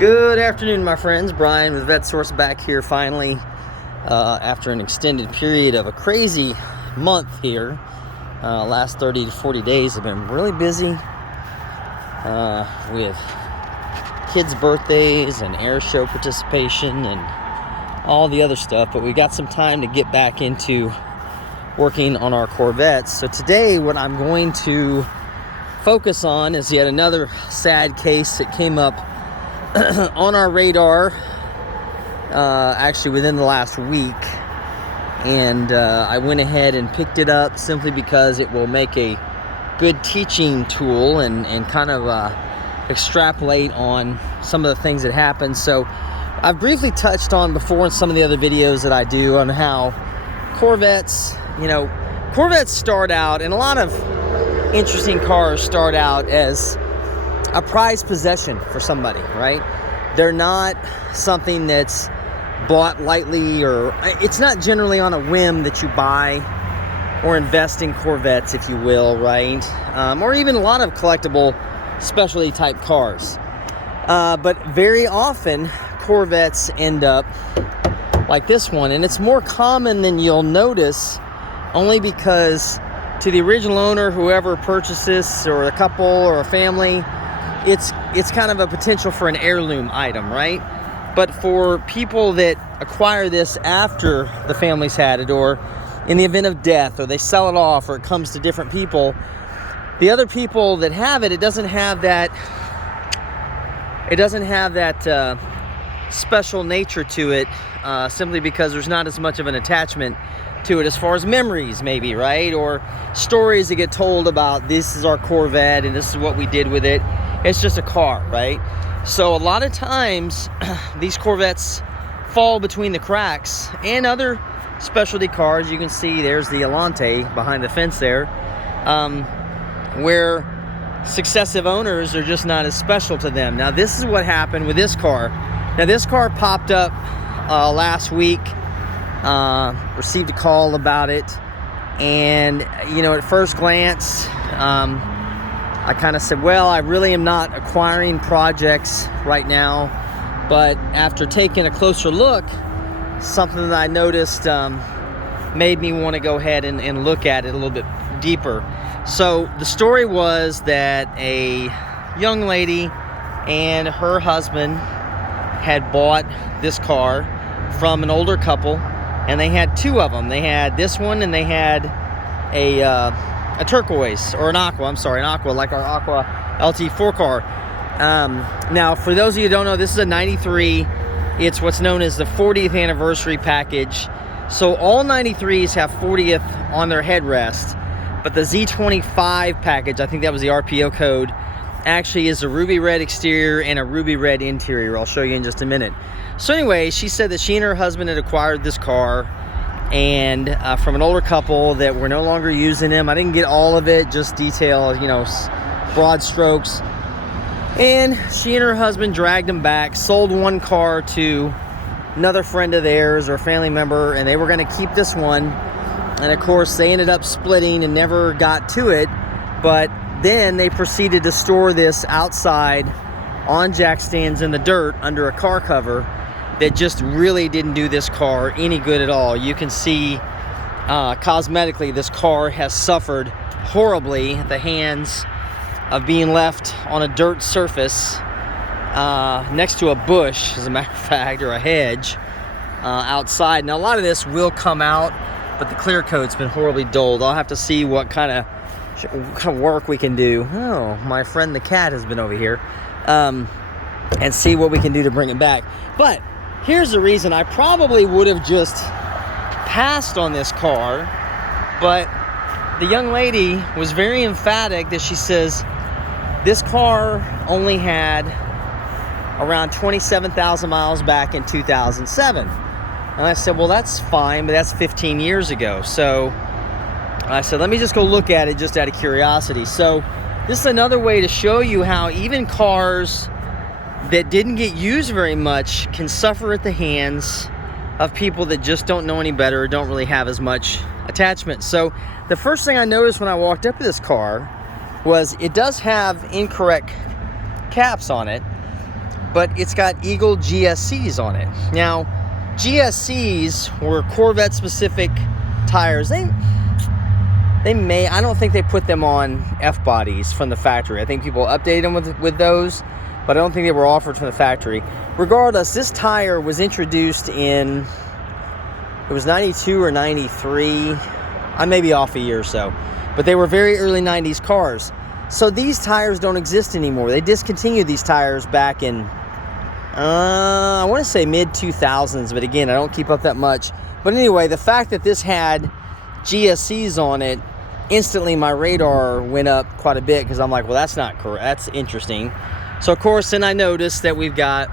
Good afternoon, my friends. Brian with VetteSource back here finally after an extended period of a crazy month here. Last 30 to 40 days have been really busy with kids' birthdays and air show participation and all the other stuff, but we got some time to get back into working on our Corvettes. So today what I'm going to focus on is yet another sad case that came up on our radar actually within the last week, and I went ahead and picked it up simply because it will make a good teaching tool and kind of extrapolate on some of the things that happened. So I've briefly touched on before in some of the other videos that I do on how Corvettes, Corvettes start out, and a lot of interesting cars start out as a prized possession for somebody, right? They're not something that's bought lightly, or it's not generally on a whim that you buy or invest in Corvettes, if you will, right? Or even a lot of collectible specialty type cars. But very often Corvettes end up like this one, and it's more common than you'll notice, only because to the original owner, whoever purchases, or a couple or a family, it's kind of a potential for an heirloom item, right? But for people that acquire this after the family's had it, or in the event of death, or they sell it off, or it comes to different people, the other people that have it, it doesn't have that special nature to it, simply because there's not as much of an attachment to it as far as memories, maybe, right? Or stories that get told about, this is our Corvette and this is what we did with it. It's just a car, right? So a lot of times these Corvettes fall between the cracks, and other specialty cars. You can see there's the Alante behind the fence there, where successive owners are just not as special to them. Now this is what happened with this car. Now this car popped up last week. Received a call about it, and at first glance I kind of said, well, I really am not acquiring projects right now, but after taking a closer look, something that I noticed made me want to go ahead and look at it a little bit deeper. So the story was that a young lady and her husband had bought this car from an older couple, and they had two of them. They had this one, and they had a turquoise, or an aqua, like our Aqua LT4 car. Now, for those of you who don't know, this is a 93. It's what's known as the 40th anniversary package. So all 93s have 40th on their headrest, but the Z25 package, I think that was the RPO code, actually is a ruby red exterior and a ruby red interior. I'll show you in just a minute. So anyway, she said that she and her husband had acquired this car, and from an older couple that were no longer using them. I didn't get all of it, just detail, broad strokes. And she and her husband dragged them back, sold one car to another friend of theirs or a family member, and they were going to keep this one. And of course, they ended up splitting and never got to it. But then they proceeded to store this outside on jack stands in the dirt under a car cover that just really didn't do this car any good at all. You can see cosmetically this car has suffered horribly at the hands of being left on a dirt surface next to a bush, as a matter of fact, or a hedge outside. Now a lot of this will come out, but the clear coat's been horribly dulled. I'll have to see what kind of work we can do. Oh, my friend the cat has been over here, and see what we can do to bring it back. But here's the reason. I probably would have just passed on this car, but the young lady was very emphatic that she says this car only had around 27,000 miles back in 2007. And I said, well, that's fine, but that's 15 years ago. So I said, let me just go look at it just out of curiosity. So this is another way to show you how even cars that didn't get used very much can suffer at the hands of people that just don't know any better, or don't really have as much attachment. So the first thing I noticed when I walked up to this car was it does have incorrect caps on it, but it's got Eagle GSCs on it. Now, GSCs were Corvette specific tires. They may, I don't think they put them on F-bodies from the factory. I think people updated them with those, but I don't think they were offered from the factory. Regardless, this tire was introduced in, it was 92 or 93. I may be off a year or so, but they were very early 90s cars. So these tires don't exist anymore. They discontinued these tires back in, I want to say mid-2000s, but again, I don't keep up that much. But anyway, the fact that this had GSCs on it, instantly my radar went up quite a bit, because I'm like, well, that's not correct. That's interesting. So of course, then I noticed that we've got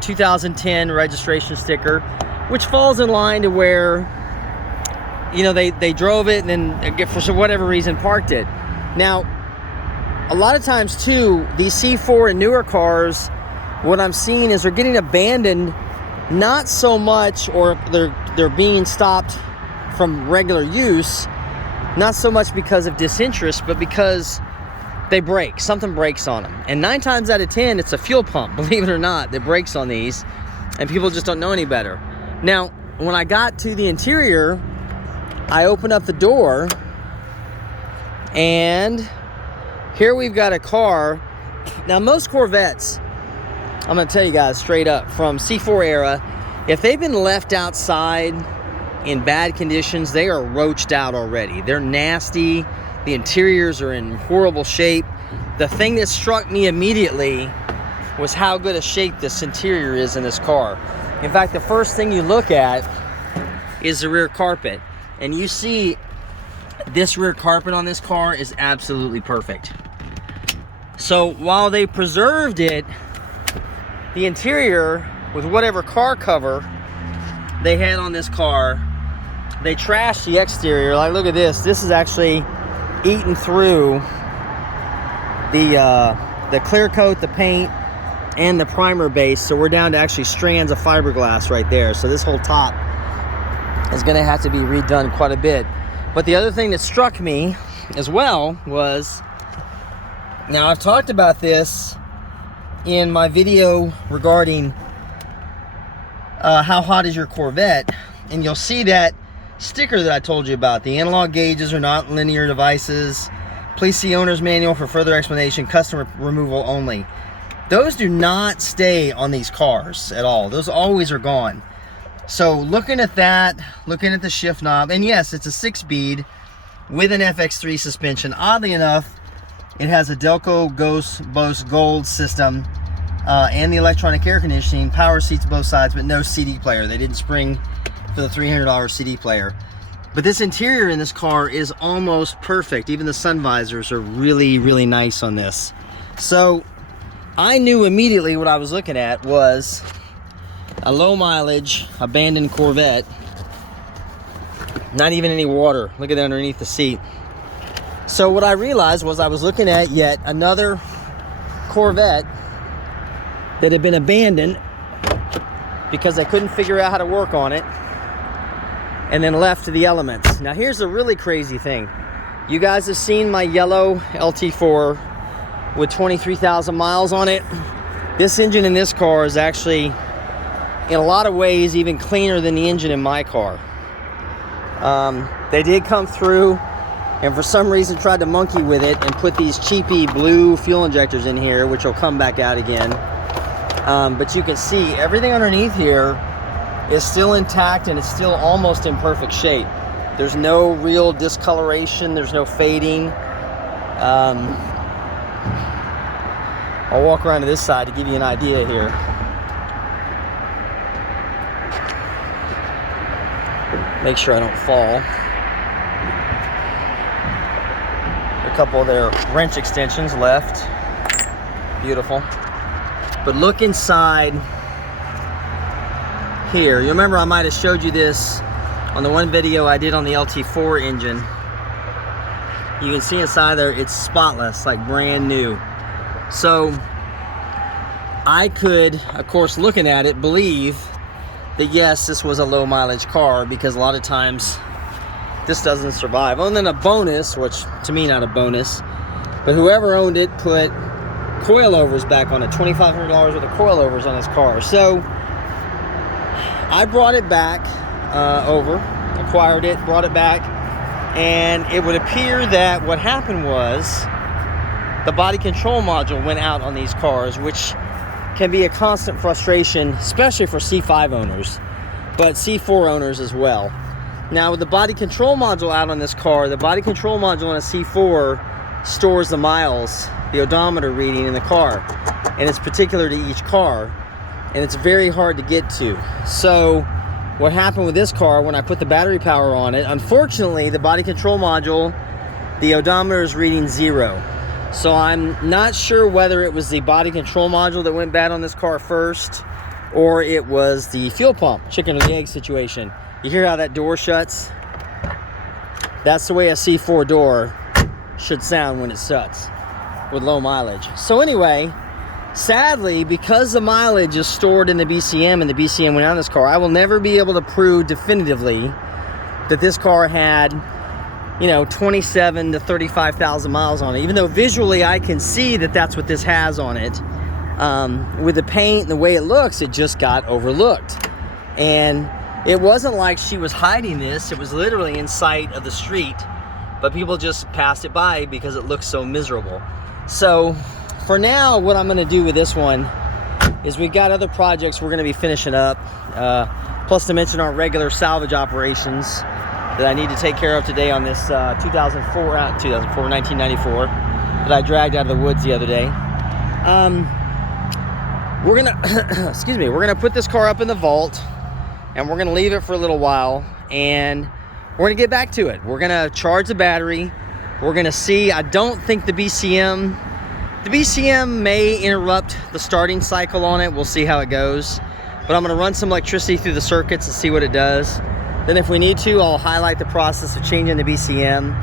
2010 registration sticker, which falls in line to where, you know, they drove it and then for whatever reason parked it. Now, a lot of times too, these C4 and newer cars, what I'm seeing is they're getting abandoned, not so much, or they're being stopped from regular use, not so much because of disinterest, but because they break. Something breaks on them. And 9 times out of 10, it's a fuel pump, believe it or not, that breaks on these, and people just don't know any better. Now, when I got to the interior, I opened up the door, and here we've got a car. Now, most Corvettes, I'm going to tell you guys straight up, from C4 era, if they've been left outside in bad conditions, they are roached out already. They're nasty. The interiors are in horrible shape. The thing that struck me immediately was how good a shape this interior is in this car. In fact, the first thing you look at is the rear carpet. And you see this rear carpet on this car is absolutely perfect. So while they preserved it, the interior, with whatever car cover they had on this car, they trashed the exterior. Like, look at this. This is actually eaten through the clear coat, the paint, and the primer base. So we're down to actually strands of fiberglass right there. So this whole top is going to have to be redone quite a bit. But the other thing that struck me as well was, now I've talked about this in my video regarding how hot is your Corvette, and you'll see that sticker that I told you about. The analog gauges are not linear devices. Please see owner's manual for further explanation. Customer removal only. Those do not stay on these cars at all. Those always are gone. So looking at that, looking at the shift knob, and yes, it's a 6-speed with an FX3 suspension. Oddly enough, it has a Delco Bose Gold system and the electronic air conditioning, power seats both sides, but no CD player. They didn't spring for the $300 CD player. But this interior in this car is almost perfect. Even the sun visors are really, really nice on this. So I knew immediately what I was looking at was a low mileage abandoned Corvette. Not even any water. Look at that underneath the seat. So what I realized was I was looking at yet another Corvette that had been abandoned because they couldn't figure out how to work on it, and then left to the elements. Now here's the really crazy thing. You guys have seen my yellow LT4 with 23,000 miles on it. This engine in this car is actually, in a lot of ways, even cleaner than the engine in my car. They did come through and for some reason tried to monkey with it and put these cheapy blue fuel injectors in here, which will come back out again. But you can see everything underneath here is still intact, and it's still almost in perfect shape. There's no real discoloration, there's no fading. I'll walk around to this side to give you an idea here. Make sure I don't fall. A couple of their wrench extensions left. Beautiful. But look inside here. You remember I might have showed you this on the one video I did on the LT4 engine. You can see inside there, it's spotless, like brand new. So I could, of course, looking at it, believe that yes, this was a low mileage car, because a lot of times this doesn't survive. Other than a bonus, which to me not a bonus, but whoever owned it put coilovers back on it, $2,500 worth of coilovers on this car. So I brought it back acquired it, brought it back, and it would appear that what happened was the body control module went out on these cars, which can be a constant frustration, especially for C5 owners, but C4 owners as well. Now, with the body control module out on this car, the body control module on a C4 stores the miles, the odometer reading in the car, and it's particular to each car, and it's very hard to get to. So what happened with this car, when I put the battery power on it, unfortunately, the body control module, the odometer is reading 0. So I'm not sure whether it was the body control module that went bad on this car first, or it was the fuel pump, chicken or the egg situation. You hear how that door shuts? That's the way a C4 door should sound when it shuts with low mileage. So anyway, sadly, because the mileage is stored in the BCM and the BCM went out of this car, I will never be able to prove definitively that this car had, you know, 27 to 35,000 miles on it, even though visually I can see that that's what this has on it. With the paint and the way it looks, it just got overlooked. And it wasn't like she was hiding this. It was literally in sight of the street, but people just passed it by because it looks so miserable. So for now, what I'm gonna do with this one is we've got other projects we're gonna be finishing up, plus to mention our regular salvage operations that I need to take care of today on this 1994 that I dragged out of the woods the other day. We're gonna, excuse me, we're gonna put this car up in the vault, and we're gonna leave it for a little while, and we're gonna get back to it. We're gonna charge the battery. We're gonna see. I don't think the BCM may interrupt the starting cycle on it. We'll see how it goes. But I'm gonna run some electricity through the circuits and see what it does. Then if we need to, I'll highlight the process of changing the BCM.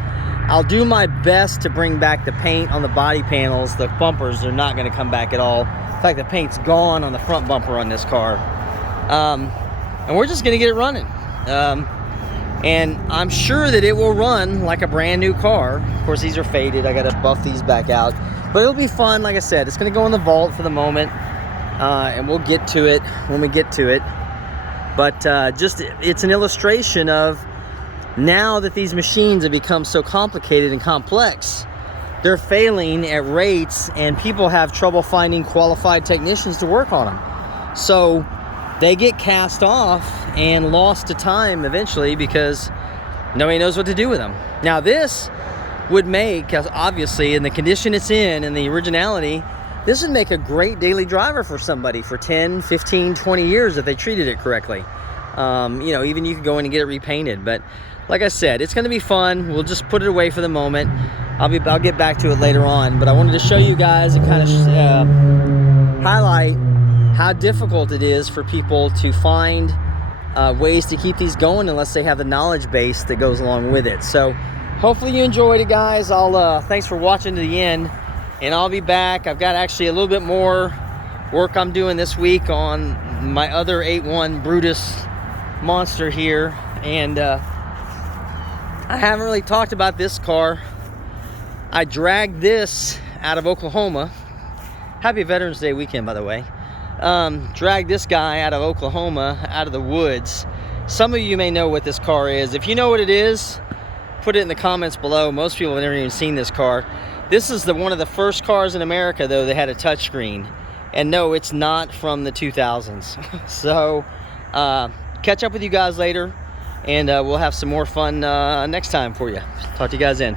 I'll do my best to bring back the paint on the body panels. The bumpers are not gonna come back at all. In fact, the paint's gone on the front bumper on this car. And we're just gonna get it running. And I'm sure that it will run like a brand new car. Of course, these are faded. I gotta buff these back out. But it'll be fun. Like I said, it's gonna go in the vault for the moment. And we'll get to it when we get to it. But it's an illustration of, now that these machines have become so complicated and complex, they're failing at rates, and people have trouble finding qualified technicians to work on them. So they get cast off and lost to time eventually because nobody knows what to do with them. Now this would make, obviously, in the condition it's in and the originality, this would make a great daily driver for somebody for 10, 15, 20 years if they treated it correctly. You know, even you could go in and get it repainted. But like I said, it's gonna be fun. We'll just put it away for the moment. I'll get back to it later on, but I wanted to show you guys and kind of highlight how difficult it is for people to find ways to keep these going unless they have the knowledge base that goes along with it. So hopefully you enjoyed it, guys. Thanks for watching to the end, and I'll be back. I've got actually a little bit more work I'm doing this week on my other 8.1 Brutus monster here, and I haven't really talked about this car. I dragged this out of Oklahoma. Happy Veterans Day weekend, by the way. Dragged this guy out of Oklahoma, out of the woods. Some of you may know what this car is. If you know what it is, put it in the comments below. Most people have never even seen this car. This is one of the first cars in America, though, that had a touchscreen. And no, it's not from the 2000s. So catch up with you guys later, and we'll have some more fun next time for you. Talk to you guys then.